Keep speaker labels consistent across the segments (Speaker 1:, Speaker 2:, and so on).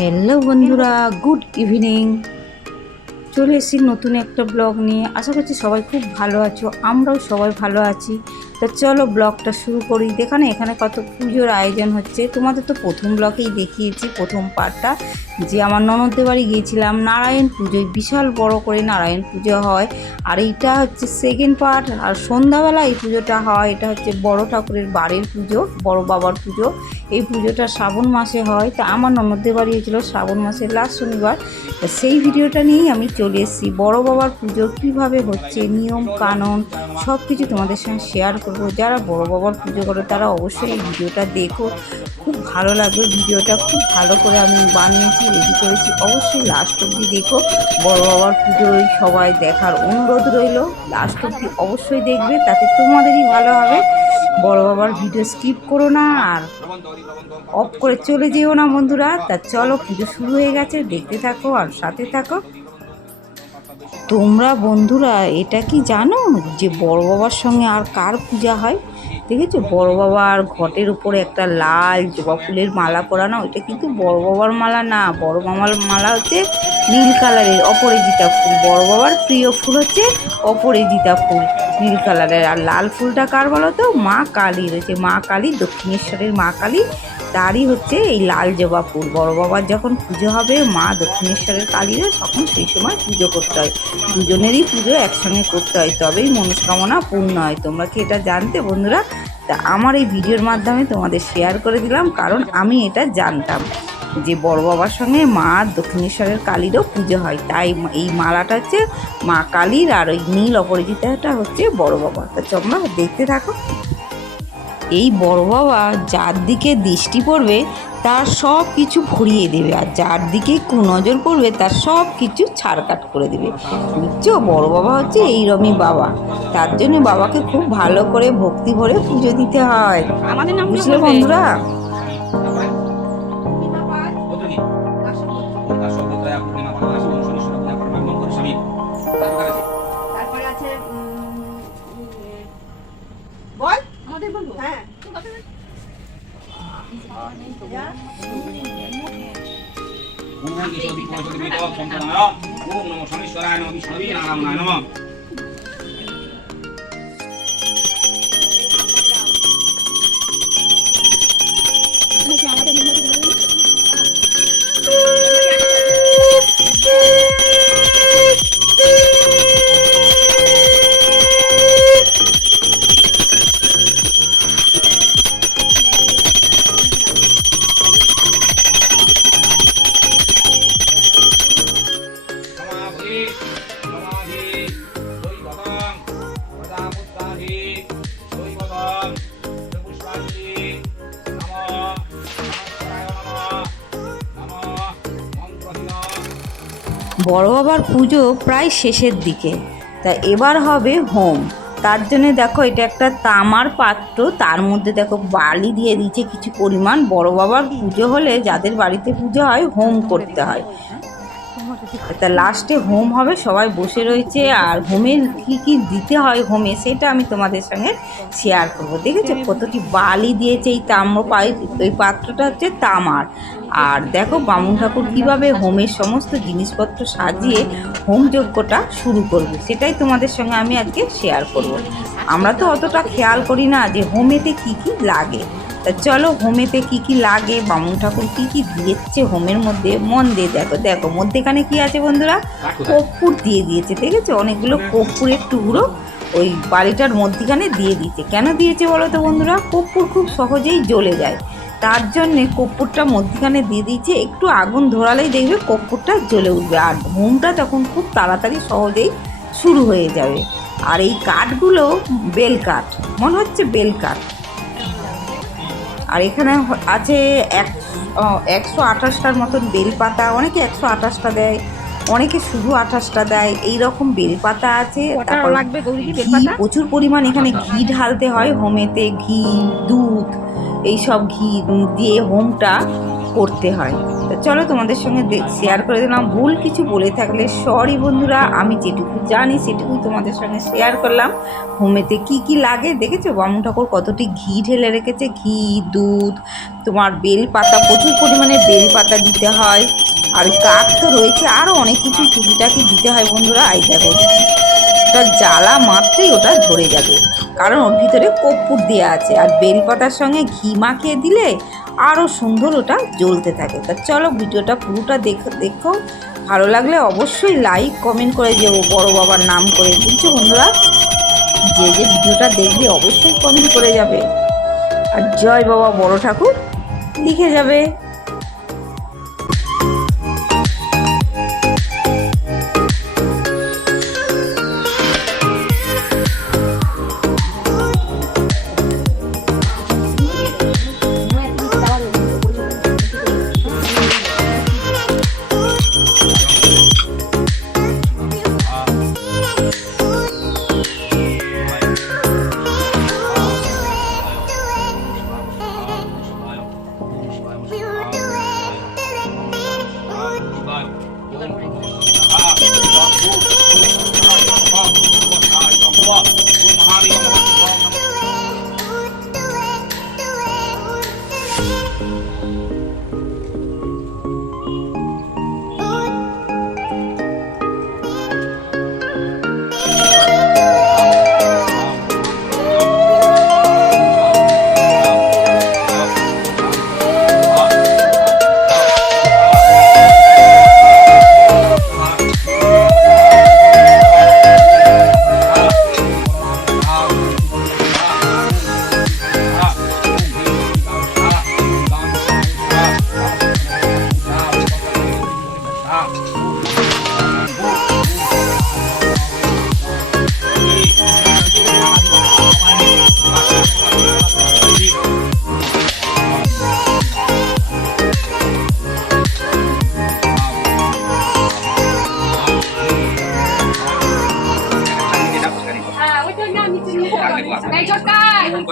Speaker 1: Hello বন্ধুরা good evening চলে এসেছি নতুন একটা ব্লগ নিয়ে। আশা করছি সবাই খুব ভালো আছো, আমরাও সবাই ভালো আছি। তা চলো ব্লগটা শুরু করি। দেখানে এখানে কত পুজোর আয়োজন হচ্ছে। তোমাদের তো প্রথম ব্লকেই দেখিয়েছি, প্রথম পার্টটা। যে আমার ননদদের বাড়ি গিয়েছিলাম, নারায়ণ পুজোয় বিশাল বড় করে নারায়ণ পুজো হয়। আর এইটা হচ্ছে সেকেন্ড পার্ট আর সন্ধ্যাবেলা এই পুজোটা হয়। এটা হচ্ছে বড় ঠাকুরের বাড়ির পুজো, বড় বাবার পুজো। এই পুজোটা শ্রাবণ মাসে হয়। তা আমার ননদদের বাড়ি হয়েছিল শ্রাবণ মাসের লাস্ট শনিবার। সেই ভিডিওটা নিয়েই আমি চলে এসেছি। বড় বাবার পুজো কীভাবে হচ্ছে, নিয়ম কানুন সব কিছু তোমাদের সঙ্গে শেয়ার করব। যারা বড় বাবার পুজো করে, তারা অবশ্যই এই ভিডিওটা দেখো। খুব ভালো লাগবে। ভিডিওটা খুব ভালো করে আমি বানিয়েছি রেডি করেছি। অবশ্যই লাস্ট অব্দি দেখো। বড় বাবার পুজোয় সবাই দেখার অনুরোধ রইল। লাস্ট অব্দি অবশ্যই দেখবে, তাতে তোমাদেরই ভালো হবে। বড় বাবার ভিডিও স্কিপ করো না আর অফ করে চলে যেও না বন্ধুরা। তা চলো, পুজো শুরু হয়ে গেছে। দেখতে থাকো আর সাথে থাকো। তোমরা বন্ধুরা, এটা কি জানো যে বড় বাবার সঙ্গে আর কার পূজা হয়? দেখেছ? বড় বাবার ঘটের উপরে একটা লাল জবা ফুলের মালা পরানো, ওইটা কিন্তু বড় বাবার মালা না। বড় মামার মালা হচ্ছে নীল কালারের, অপরাজিতা ফুল। বড় বাবার প্রিয় ফুল হচ্ছে অপরাজিতা ফুল, নীল কালারের। আর লাল ফুলটা কার বলো তো মা কালী রয়েছে মা কালী, দক্ষিণেশ্বরের মা কালী। তারই হচ্ছে এই লাল জবা ফুল। বড় বাবার যখন পুজো হবে, মা দক্ষিণেশ্বরের কালীরে তখন সেই সময় পুজো করতে হয়। দুজনেরই পুজো একসঙ্গে করতে হয়, তবেই মনস্কামনা পূর্ণ হয়। তোমরা কি এটা জানতে বন্ধুরা? তা আমার এই ভিডিওর মাধ্যমে তোমাদের শেয়ার করে দিলাম, কারণ আমি এটা জানতাম যে বড় বাবার সঙ্গে মা দক্ষিণেশ্বরের কালীরও পুজো হয়। তাই এই মালাটা হচ্ছে মা কালীর আর ওই নীল অপরাজিতাটা হচ্ছে বড় বাবা তা তোমরা দেখতে থাকো। এই বড় বাবা যার দিকে দৃষ্টি পড়বে তার সব কিছু ভরিয়ে দেবে। আর যার দিকে কুনজর পড়বে তার সব কিছু ছাড়কাট করে দেবে। বুঝছ বড় বাবা হচ্ছে এইরমই বাবা। তার জন্য বাবাকে খুব ভালো করে ভক্তি ভরে পুজো দিতে হয়।
Speaker 2: আমাদের নাম
Speaker 1: বুঝলে বন্ধুরা?
Speaker 2: হ্যাঁ
Speaker 3: ওম নমঃ শনেশ্বরায় নমঃ বিষ্ণবে নারায়ণায় নমঃ
Speaker 1: বড় বাবার পুজো প্রায় শেষের দিকে। তা এবার হবে হোম। তার জন্য দেখো এটা একটা তামার পাত্র, তার মধ্যে দেখো বালি দিয়ে দিয়েছে কিছু পরিমাণ। বড় বাবার পুজো হলে যাদের বাড়িতে পুজো হয়, হোম করতে হয়। তা লাস্টে হোম হবে, সবাই বসে রয়েছে। আর হোমের কী কী দিতে হয় হোমে, সেটা আমি তোমাদের সঙ্গে শেয়ার করব। দেখেছ? কতটি বালি দিয়েছে এই তাম্র পাই ওই পাত্রটা হচ্ছে তামার। আর দেখো বামুন ঠাকুর কীভাবে হোমের সমস্ত জিনিসপত্র সাজিয়ে হোম যজ্ঞটা শুরু করবে সেটাই তোমাদের সঙ্গে আমি আজকে শেয়ার করব। আমরা তো অতটা খেয়াল করি না যে হোমেতে কি কি লাগে। তা চলো হোমেতে কি কি লাগে বামুন ঠাকুর কি কি দিয়েছে হোমের মধ্যে মন দিয়ে দেখো দেখো মধ্যেখানে কি আছে বন্ধুরা? কর্পূর দিয়ে দিয়েছে দেখেছ? অনেকগুলো কর্পূরের টুকরো ওই বাড়িটার মধ্যিখানে দিয়ে দিয়েছে। কেন দিয়েছে বলো তো বন্ধুরা? কর্পূর খুব সহজেই জ্বলে যায়। তার জন্যে কর্পূরটা মধ্যিখানে দিয়ে দিয়েছে। একটু আগুন ধরালেই দেখবে কর্পূরটা জ্বলে উঠবে। আর হোমটা তখন খুব তাড়াতাড়ি সহজেই শুরু হয়ে যাবে। আর এই কাঠগুলো বেল কাঠ মনে হচ্ছে বেল কাঠ। আর এখানে আছে এক একশো আঠাশটার মতন বেলপাতা অনেকে একশো আঠাশটা দেয় অনেকে শুধু আঠাশটা দেয়। এই রকম বেলপাতা আছে। তারপর
Speaker 2: লাগবে বেলপাতা
Speaker 1: প্রচুর পরিমাণ এখানে ঘি ঢালতে হয়। হোমেতে ঘি দুধ এইসব ঘি দিয়ে হোমটা করতে হয়। তো চলো তোমাদের সঙ্গে শেয়ার করে দিলাম। ভুল কিছু বলে থাকলে সরি বন্ধুরা, আমি যেটুকু জানি সেটুকুই তোমাদের সঙ্গে শেয়ার করলাম। হোমেতে কি কি লাগে দেখেছ? বামুন ঠাকুর কতটি ঘি ঢেলে রেখেছে? ঘি, দুধ, তোমার বেল পাতা প্রচুর পরিমাণে বেল পাতা দিতে হয়। আর কাক তো রয়েছে আরও অনেক কিছু টুকিটাকি দিতে হয় বন্ধুরা। আই দেখো ওটা জ্বালা মাত্রই ওটা ধরে যাবে। কারণ ওর ভিতরে কর্পূর দেওয়া আছে আর বেলপাতার সঙ্গে ঘি মাখিয়ে দিলে আরও সুন্দর ওটা জ্বলতে থাকে। তা চলো ভিডিওটা পুরোটা দেখো দেখো। ভালো লাগলে অবশ্যই লাইক কমেন্ট করে যেও বড় বাবার নাম করে। বুঝছ বন্ধুরা? যে যে ভিডিওটা দেখবে অবশ্যই কমেন্ট করে যাবে। আর জয় বাবা বড় ঠাকুর, লিখে যাবে।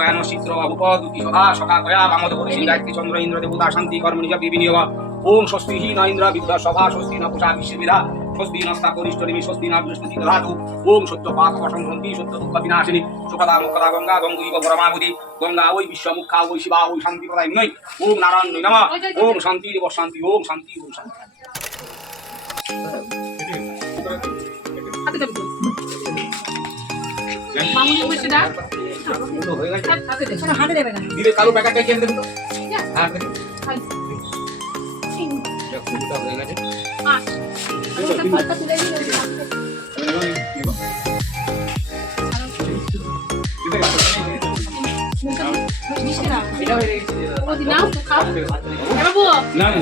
Speaker 3: গয়ান চিত্র অবুপদুতি সদা সকা গয়া বামদ পরিষি গায়ত্রী চন্দ্র ইন্দ্র দেবতা শান্তি কর্মণি যা বিবিনিয়োগ ওম স্বস্তি হি ন ইন্দ্র বিদ্যা সভা স্বস্তি ন পুষা বিশ্ববিধা স্বস্তি নস্তা কনিষ্ঠ নিমি স্বস্তি ন বৃহস্পতি দধাতু ওম সত্য পাপ অসংহন্তি সত্য দুঃখ বিনাশিনী। সুখদা মুখদা গঙ্গা গঙ্গুইব পরমাবধি। গঙ্গা ওই বিশ্ব মুখা ওই শিবা ওই শান্তি প্রদায় নই ওম নারায়ণ নই নম। ওম শান্তি দেব শান্তি ওম শান্তি ওম শান্তি। হয়ে গেছে
Speaker 2: হাতে দেবে না
Speaker 3: দিলে কালো প্যাকেটটা কি দেবেন হ্যাঁ না না।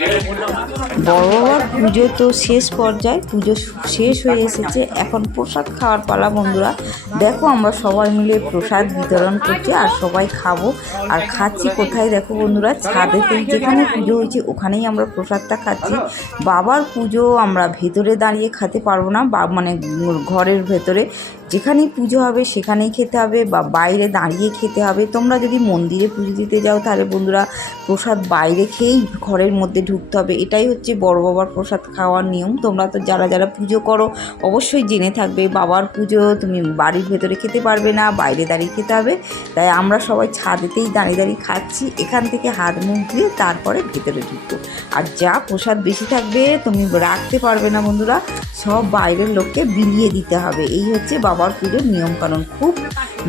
Speaker 1: বড় বাবার পুজো তো শেষ পর্যায়ে, পুজো শেষ হয়ে এসেছে। এখন প্রসাদ খাওয়ার পালা বন্ধুরা। দেখো আমরা সবাই মিলে প্রসাদ বিতরণ করছি আর সবাই খাব। আর খাচ্ছি কোথায় দেখো বন্ধুরা? ছাদেতেই যেখানে পুজো হয়েছে, ওখানেই আমরা প্রসাদটা খাচ্ছি। বাবার পুজো আমরা ভেতরে দাঁড়িয়ে খেতে পারব না, বা মানে ঘরের ভেতরে। যেখানেই পুজো হবে, সেখানেই খেতে হবে বা বাইরে দাঁড়িয়ে খেতে হবে। তোমরা যদি মন্দিরে পুজো দিতে যাও, তাহলে বন্ধুরা প্রসাদ বাইরে খেয়েই ঘরের মধ্যে ঢুকতে হবে। এটাই হচ্ছে বড় বাবার প্রসাদ খাওয়ার নিয়ম। তোমরা তো যারা যারা পুজো করো, অবশ্যই জেনে থাকবে, বাবার পুজো তুমি বাড়ির ভেতরে খেতে পারবে না, বাইরে দাঁড়িয়ে খেতে হবে। তাই আমরা সবাই ছাদেতেই দাঁড়িয়ে দাঁড়িয়ে খাচ্ছি। এখান থেকে হাত মুখ ধুয়ে তারপরে ভেতরে ঢুকবো। আর যা প্রসাদ বেশি থাকবে, তুমি রাখতে পারবে না বন্ধুরা, সব বাইরের লোককে বিলিয়ে দিতে হবে। এই হচ্ছে বাবার পুজোর নিয়মকানুন। খুব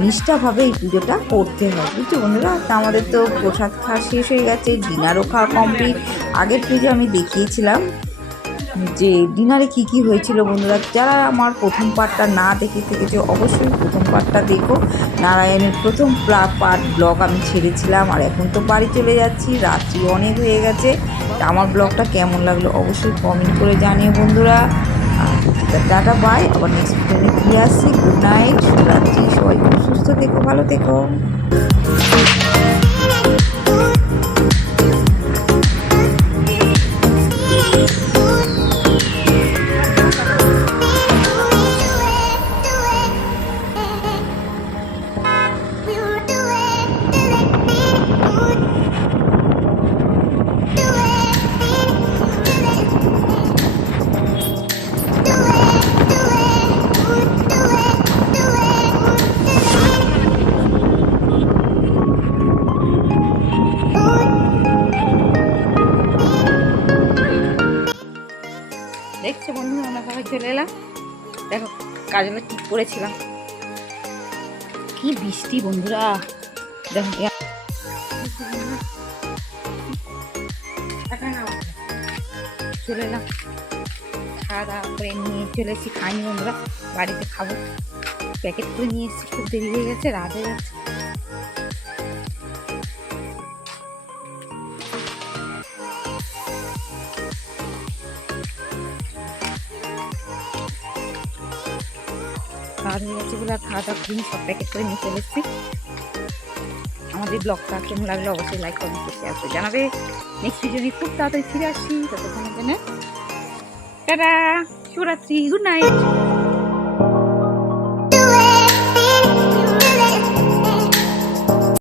Speaker 1: নিষ্ঠাভাবে এই পুজোটা করতে হয়। বুঝছ বন্ধুরা? তা আমাদের তো প্রসাদ খাওয়া শেষ হয়ে গেছে, ডিনারও খাওয়া কমপ্লিট আগের পুজো আমি দেখিয়েছিলাম যে ডিনারে কি কি হয়েছিল বন্ধুরা? যারা আমার প্রথম পার্টটা না দেখে থেকেছে, অবশ্যই প্রথম পার্টটা দেখো। নারায়ণের প্রথম পার্ট ব্লগ আমি ছেড়েছিলাম। আর এখন তো বাড়ি চলে যাচ্ছি, রাত্রি অনেক হয়ে গেছে। আমার ব্লগটা কেমন লাগল অবশ্যই কমেন্ট করে জানিও বন্ধুরা। Tata, by. আবার নেক্সট ভিডিওতে ফিরে আসছি গুড নাইট শুভরাত্রি। সবাই খুব সুস্থ থেকো, ভালো থেকো। কাজগুলো ঠিক করেছিলাম? কি বৃষ্টি বন্ধুরা? দেখো চলে এলাম। খাওয়া দাওয়া করে নিয়ে চলে এসেছি খাইনি বন্ধুরা, বাড়িতে খাব। প্যাকেট করে নিয়ে এসেছি। খুব দেরি হয়ে গেছে, রাত হয়ে যাচ্ছে। খাওয়া হয়ে গেছে বলে আর খাওয়া দাওয়া করিনি সব প্যাকেট করে নিয়ে চলে এসেছি। আমাদের ব্লগটা কেমন লাগল অবশ্যই লাইক কমেন্ট শেয়ার করে জানাবে। নেক্সট ভিডিও খুব তাড়াতাড়ি ফিরে আসি, ততক্ষণের জন্য। টাটা! শুভরাত্রি গুড নাইট